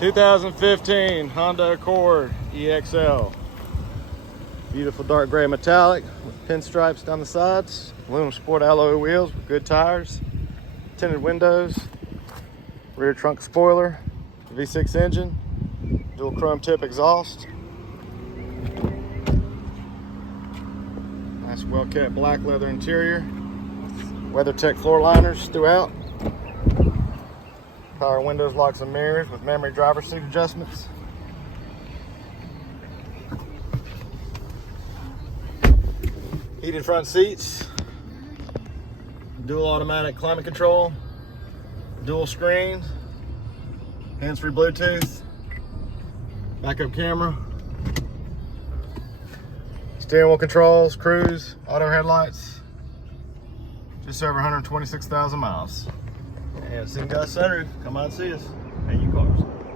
2015 Honda Accord EXL. Beautiful dark gray metallic with pinstripes down the sides. Aluminum sport alloy wheels with good tires. Tinted windows. Rear trunk spoiler. V6 engine. Dual chrome tip exhaust. Nice well kept black leather interior. WeatherTech floor liners throughout. Power windows, locks, and mirrors with memory driver's seat adjustments. Heated front seats. Dual automatic climate control. Dual screen. Hands-free Bluetooth. Backup camera. Steering wheel controls, cruise, auto headlights. Just over 126,000 miles. And single glass sunroof. Come out and see us. Hey, you cars.